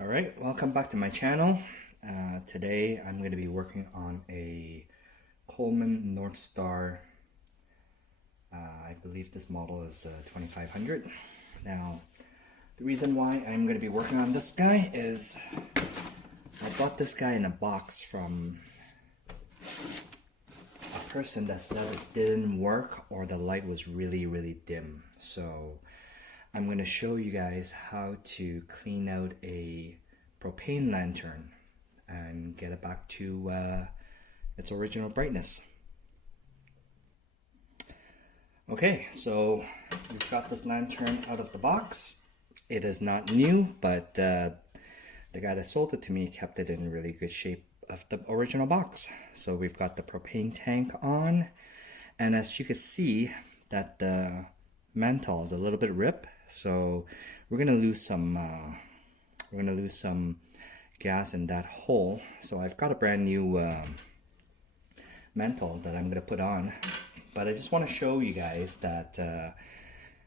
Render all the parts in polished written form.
Alright, welcome back to my channel. Today I'm going to be working on a Coleman Northstar. I believe this model is 2500. Now, the reason why I'm going to be working on this guy is I bought this guy in a box from a person that said it didn't work or the light was really dim. So I'm going to show you guys how to clean out a propane lantern and get it back to its original brightness. Okay, so we've got this lantern out of the box. It is not new, but the guy that sold it to me kept it in really good shape of the original box. So we've got the propane tank on, and as you can see that the mantle is a little bit ripped, so we're gonna lose some gas in that hole. So I've got a brand new mantle that I'm gonna put on, but I just want to show you guys that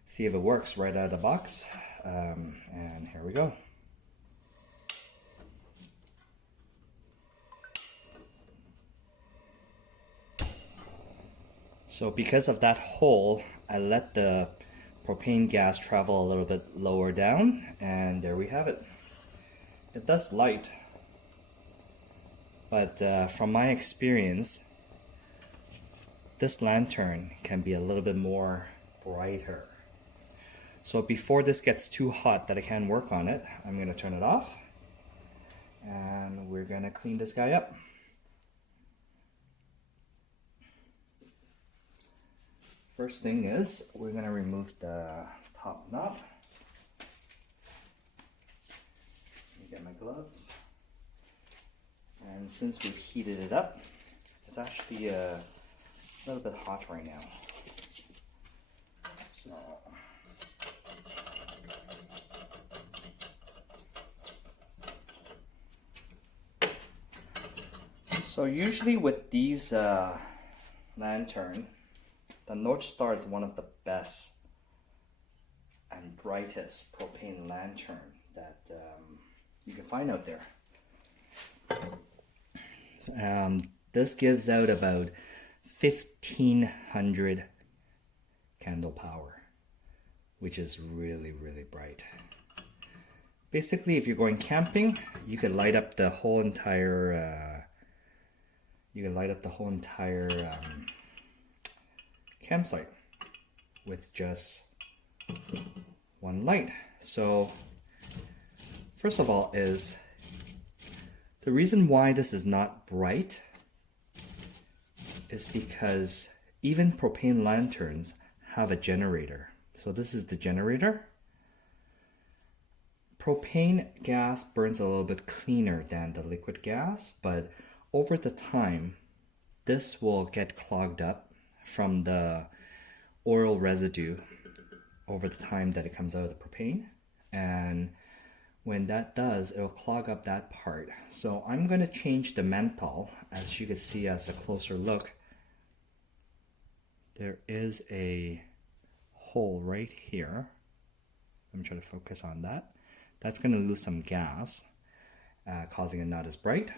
see if it works right out of the box. And here we go. So because of that hole, I let the propane gas travel a little bit lower down, and there we have it. It does light, but from my experience, this lantern can be a little bit more brighter. So before this gets too hot that I can't work on it, I'm going to turn it off, and we're going to clean this guy up. First thing is, we're going to remove the top knob. Let me get my gloves. And since we've heated it up, it's actually a little bit hot right now. So usually with these lantern, the Northstar is one of the best and brightest propane lantern that you can find out there. This gives out about 1500 candle power, which is really bright. Basically, if you're going camping, you could light up the whole entire campsite with just one light. So first of all is the reason why this is not bright is because even propane lanterns have a generator. So this is the generator. Propane gas burns a little bit cleaner than the liquid gas, but over the time this will get clogged up from the oil residue over the time that it comes out of the propane, and when that does, it'll clog up that part. So I'm going to change the mantle. As you can see as a closer look, there is a hole right here. Let me try to focus on that. That's going to lose some gas, causing it not as bright.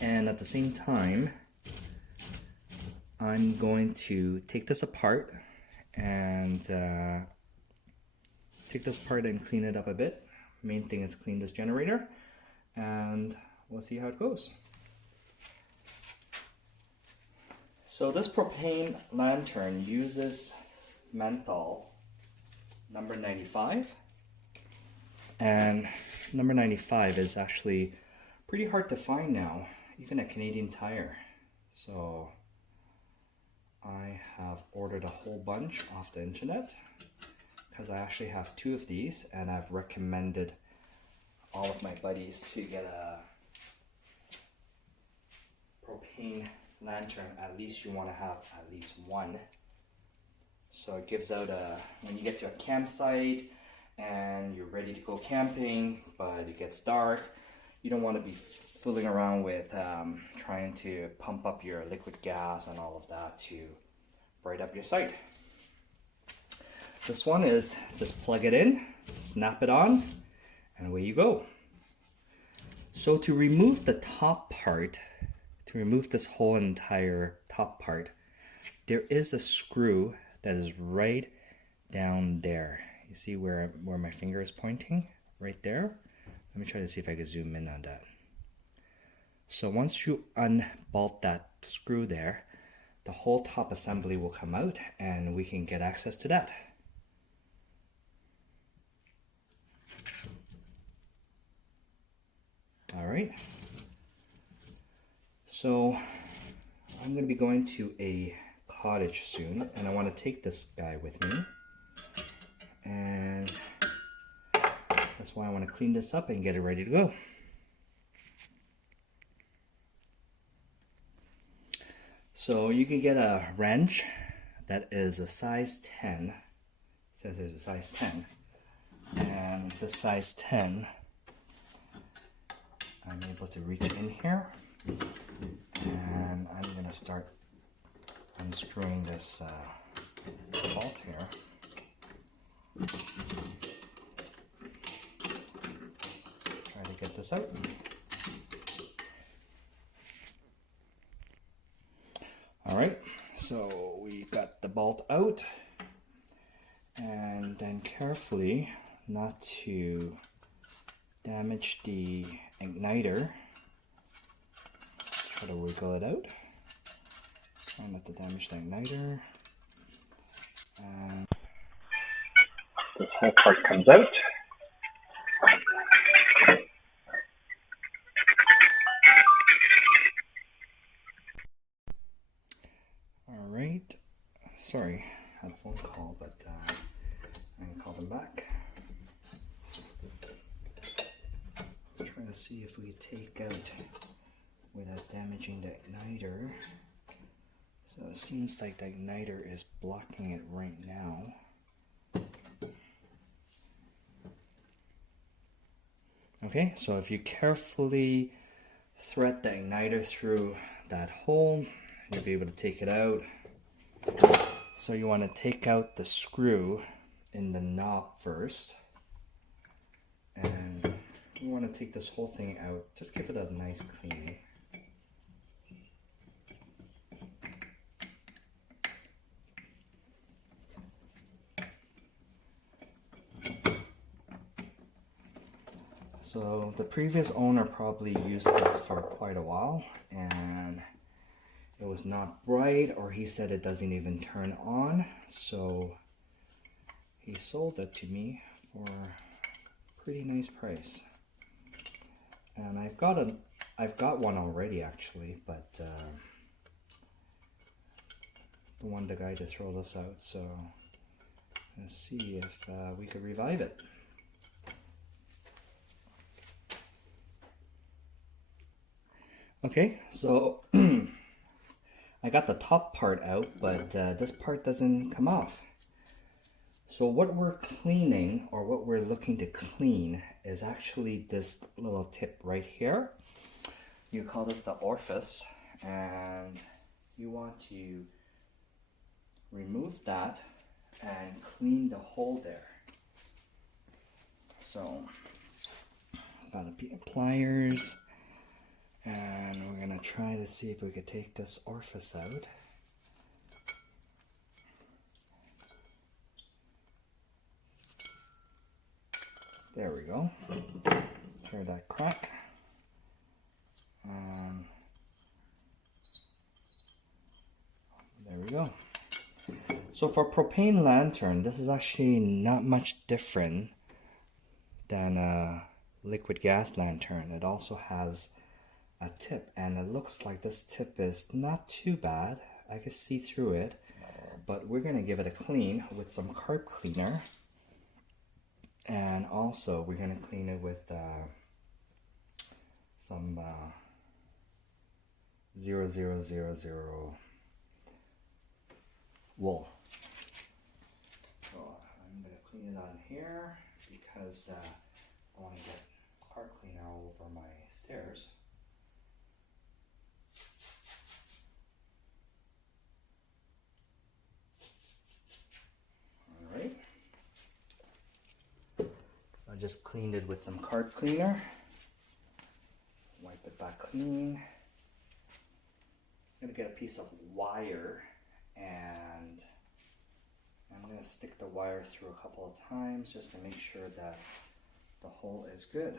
And at the same time, I'm going to take this apart and clean it up a bit. Main thing is clean this generator, and we'll see how it goes. So this propane lantern uses mantle number 95, and number 95 is actually pretty hard to find now, even at Canadian Tire. So I have ordered a whole bunch off the internet because I actually have two of these, and I've recommended all of my buddies to get a propane lantern. At least you want to have at least one. So it gives out when you get to a campsite and you're ready to go camping, but it gets dark, you don't want to be fooling around with trying to pump up your liquid gas and all of that to bright up your site. This one is just plug it in, snap it on, and away you go. So to remove the top part, to remove this whole entire top part, there is a screw that is right down there. You see where my finger is pointing? Right there. Let me try to see if I can zoom in on that. So once you unbolt that screw there, the whole top assembly will come out and we can get access to that. All right. So I'm going to be going to a cottage soon and I want to take this guy with me. And that's why I want to clean this up and get it ready to go. So you can get a wrench that is a size 10. It says there's a size 10. And the size 10, I'm able to reach in here. And I'm going to start unscrewing this bolt here. Try to get this out. All right, so we got the bolt out, and then carefully, not to damage the igniter, try to wiggle it out. Try not to damage the igniter. And this whole part comes out. All right. Sorry, I had a phone call, but I'm gonna call them back. Trying to see if we could take out without damaging the igniter. So it seems like the igniter is blocking it right now. Okay, so if you carefully thread the igniter through that hole, you'll be able to take it out. So you want to take out the screw in the knob first. And you want to take this whole thing out. Just give it a nice cleaning. So the previous owner probably used this for quite a while and it was not bright, or he said it doesn't even turn on. So he sold it to me for a pretty nice price. And I've got one already actually, but I wanted the guy to throw this out, so let's see if we could revive it. Okay, so I got the top part out, but this part doesn't come off. So what we're cleaning, or what we're looking to clean, is actually this little tip right here. You call this the orfice, and you want to remove that and clean the hole there. So got a pliers. And we're going to try to see if we could take this orifice out. There we go. Tear that crack. There we go. So for propane lantern, this is actually not much different than a liquid gas lantern. It also has a tip, and it looks like this tip is not too bad. I can see through it, but we're going to give it a clean with some carb cleaner, and also we're going to clean it with some 0000 wool. So I'm going to clean it on here because I want to get carb cleaner all over my stairs. I just cleaned it with some carb cleaner, Wipe it back clean. I'm gonna get a piece of wire and I'm gonna stick the wire through a couple of times just to make sure that the hole is good.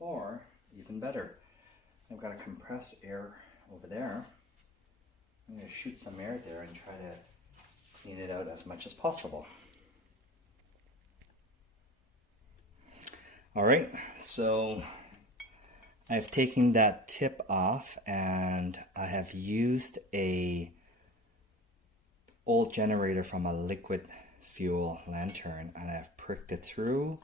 Or even better, I've got a compressed air over there. I'm gonna shoot some air there and try to clean it out as much as possible. All right, so I've taken that tip off and I have used a old generator from a liquid fuel lantern and I've pricked it through.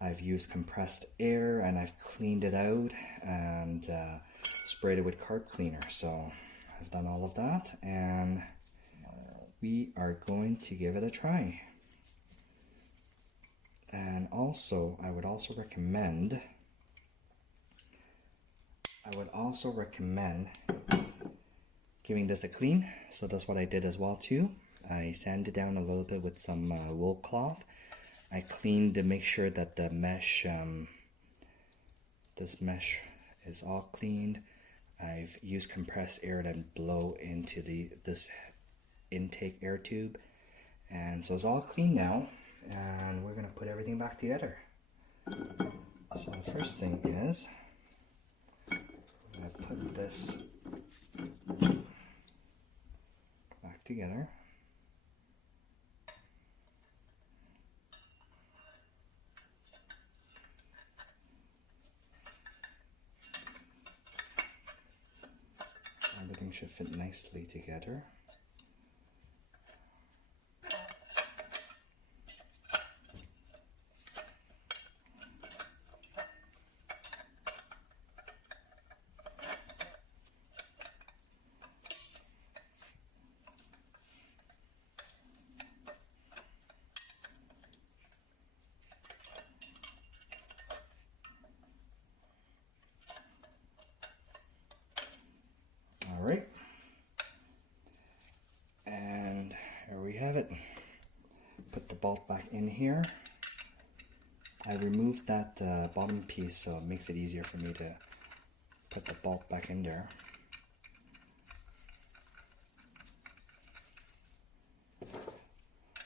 I've used compressed air and I've cleaned it out and sprayed it with carb cleaner. So I've done all of that and we are going to give it a try. And also, I would also recommend giving this a clean. So that's what I did as well too. I sanded down a little bit with some wool cloth. I cleaned to make sure that the mesh, this mesh is all cleaned. I've used compressed air to blow into this intake air tube. And so it's all clean now. And we're going to put everything back together. So the first thing is, I'm going to put this back together. Everything should fit nicely together. Alright, and here we have it. Put the bolt back in here. I removed that bottom piece so it makes it easier for me to put the bolt back in there.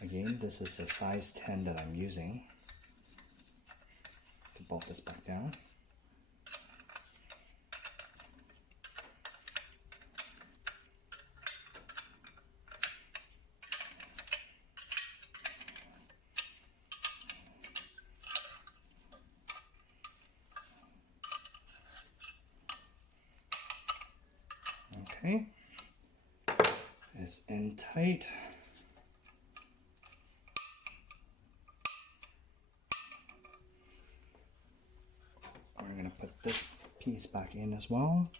Again, this is a size 10 that I'm using to bolt this back down. Okay, it's in tight. We're going to put this piece back in as well.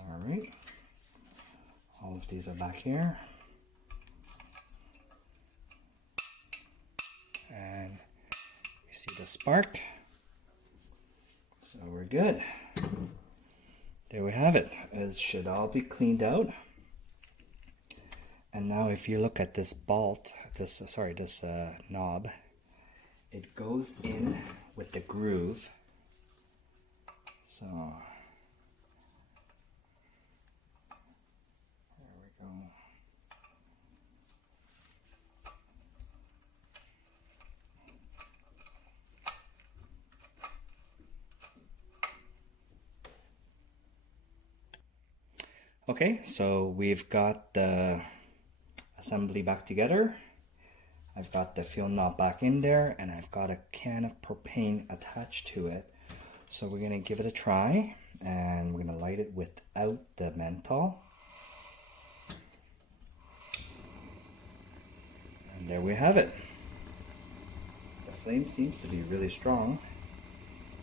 All right. All of these are back here. And we see the spark. So we're good. There we have it. It should all be cleaned out. And now if you look at this bolt, this knob, it goes in with the groove. So there we go. Okay, so we've got the assembly back together. I've got the fuel knob back in there and I've got a can of propane attached to it. So we're gonna give it a try and we're gonna light it without the mantle. And there we have it. The flame seems to be really strong.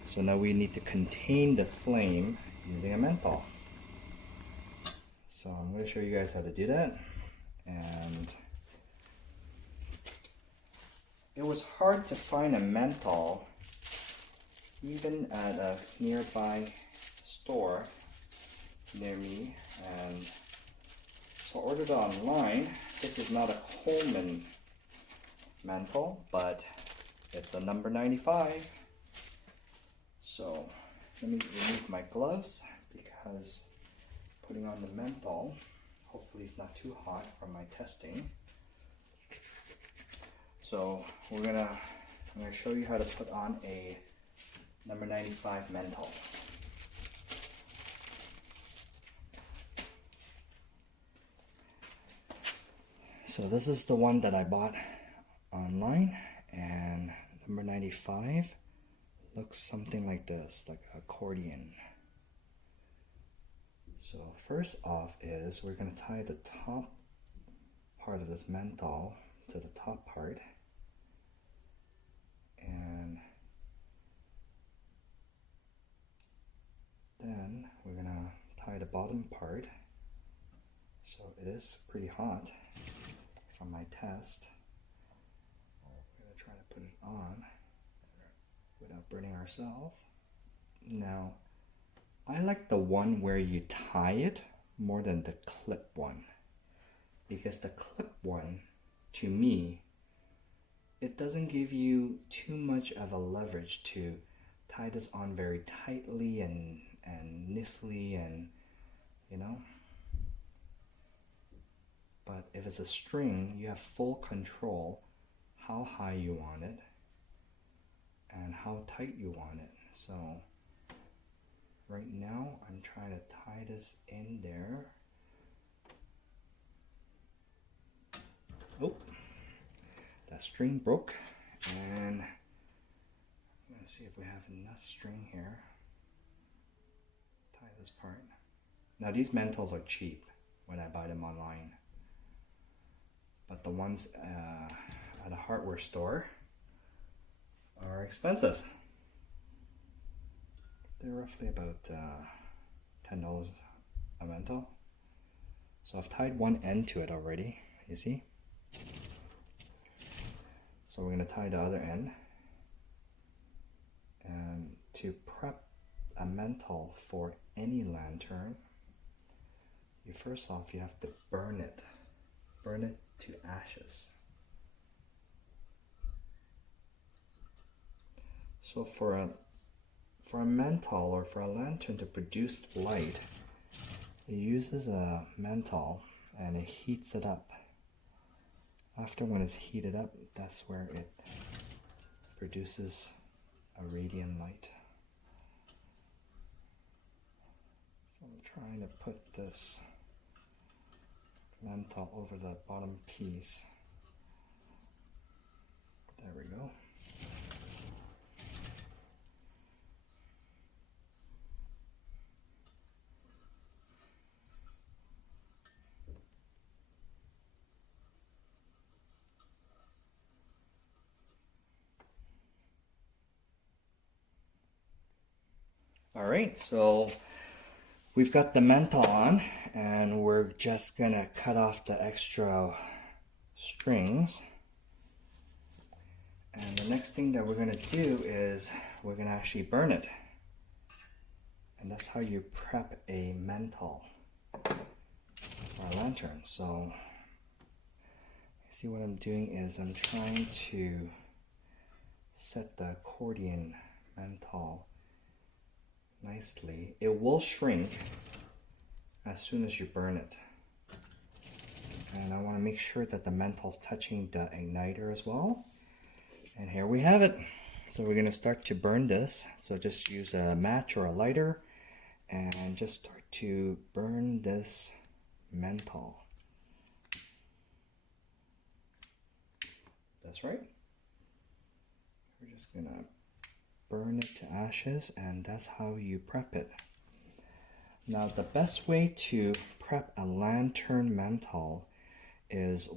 So now we need to contain the flame using a mantle. So I'm going to show you guys how to do that. And it was hard to find a mantle even at a nearby store near me, and so I ordered it online. This is not a Coleman mantle, but it's a number 95. So let me remove my gloves because putting on the mantle, hopefully it's not too hot from my testing. So I'm gonna show you how to put on a number 95 mantle. So this is the one that I bought online, and number 95 looks something like this, like an accordion. So first off is we're going to tie the top part of this mantle to the top part, and then we're going to tie the bottom part. So it is pretty hot from my test. We're going to try to put it on without burning ourselves. Now, I like the one where you tie it more than the clip one, because the clip one, to me, it doesn't give you too much of a leverage to tie this on very tightly and niffly, and you know. But if it's a string, you have full control how high you want it and how tight you want it. So right now I'm trying to tie this in there. Oh, that string broke, and I'm gonna see if we have enough string here. Tie this part. Now these mantles are cheap when I buy them online, but the ones at a hardware store are expensive. They're roughly about $10 a mantle. So I've tied one end to it already, you see? So we're going to tie the other end. And to prep a mantle for any lantern, first off you have to burn it to ashes. So for a mantle or for a lantern to produce light, it uses a mantle and it heats it up. After when it's heated up, that's where it produces a radiant light. So I'm trying to put this mantle over the bottom piece. There we go. All right, so we've got the mantle on, and we're just gonna cut off the extra strings. And the next thing that we're gonna do is we're gonna actually burn it. And that's how you prep a mantle for a lantern. So you see what I'm doing is I'm trying to set the accordion mantle nicely. It will shrink as soon as you burn it. And I want to make sure that the mantle's touching the igniter as well. And here we have it. So we're going to start to burn this. So just use a match or a lighter and just start to burn this mantle. That's right. We're just going to burn it to ashes, and that's how you prep it. Now the best way to prep a lantern mantle is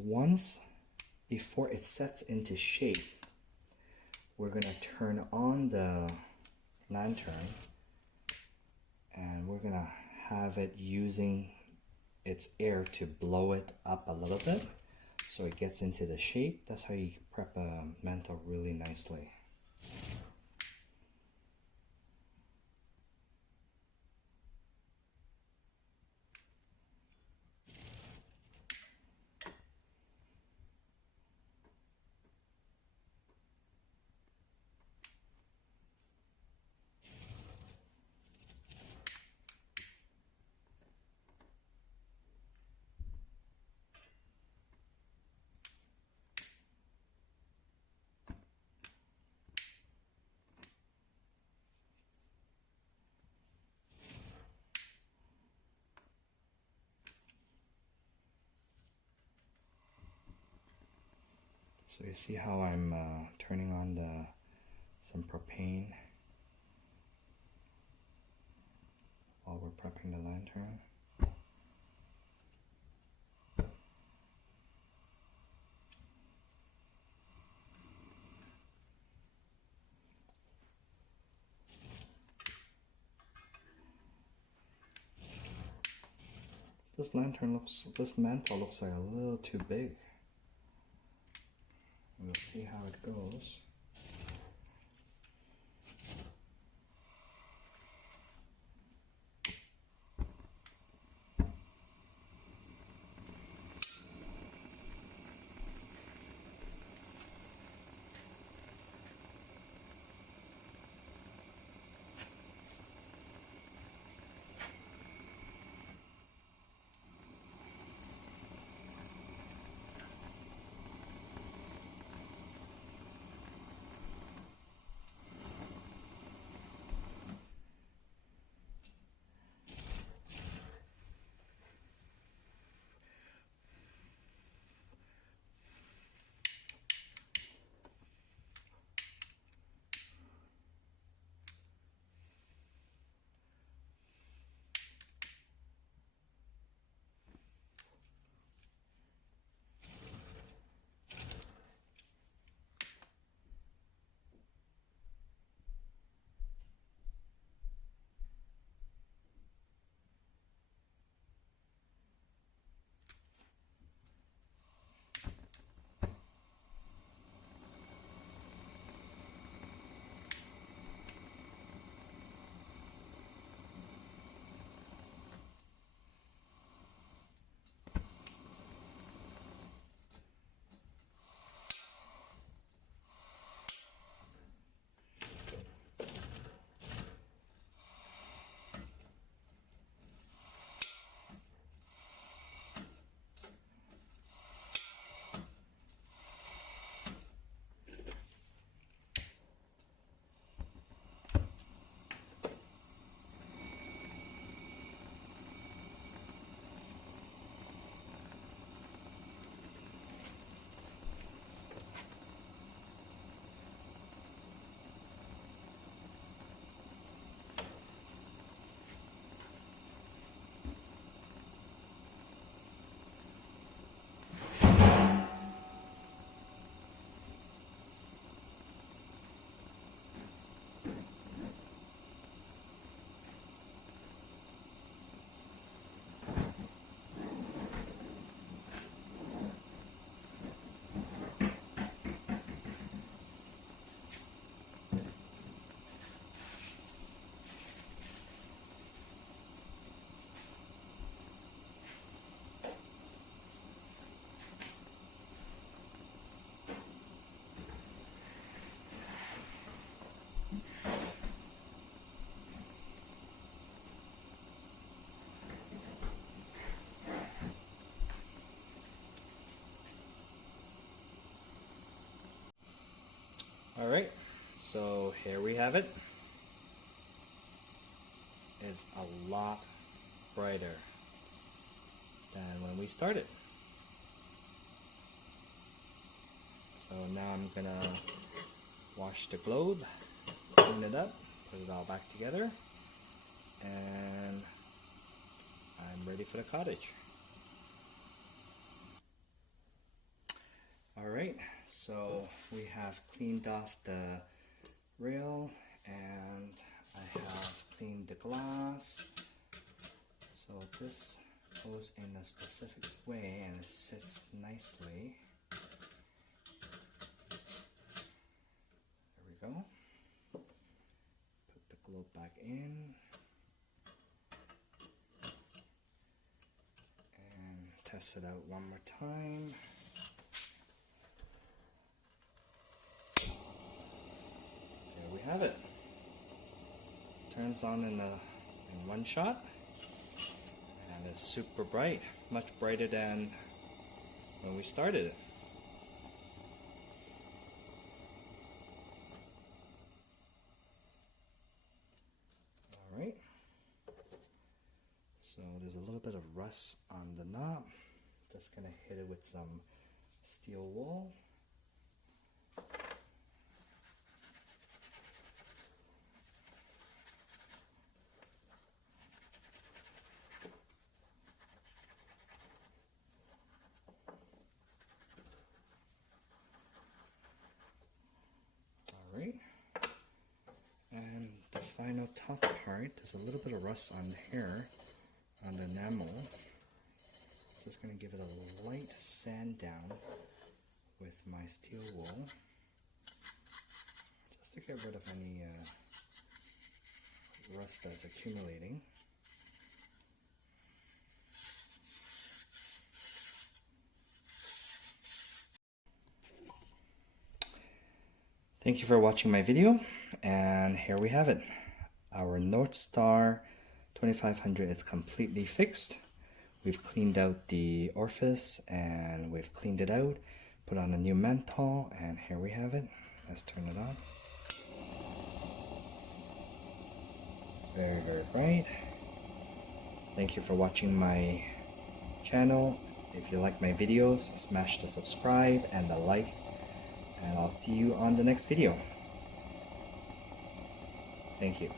before it sets into shape, we're going to turn on the lantern and we're going to have it using its air to blow it up a little bit so it gets into the shape. That's how you prep a mantle really nicely. So you see how I'm turning on some propane while we're prepping the lantern. This mantle looks like a little too big. We'll see how it goes. Alright, so here we have it. It's a lot brighter than when we started. So now I'm gonna wash the globe, clean it up, put it all back together, and I'm ready for the cottage. Alright, so we have cleaned off the rail and I have cleaned the glass. So this goes in a specific way and it sits nicely. There we go. Put the globe back in. And test it out one more time. There we have it. Turns on in one shot. And it's super bright. Much brighter than when we started it. Alright. So there's a little bit of rust on the knob. Just gonna hit it with some steel wool the final top part. There's a little bit of rust on here, on the enamel. Just going to give it a light sand down with my steel wool, just to get rid of any rust that's accumulating. Thank you for watching my video, and here we have it. Our Northstar 2500 is completely fixed. We've cleaned out the orifice and we've cleaned it out, put on a new mantle, and here we have it. Let's turn it on. Very, very bright. Thank you for watching my channel. If you like my videos, smash the subscribe and the like, and I'll see you on the next video. Thank you.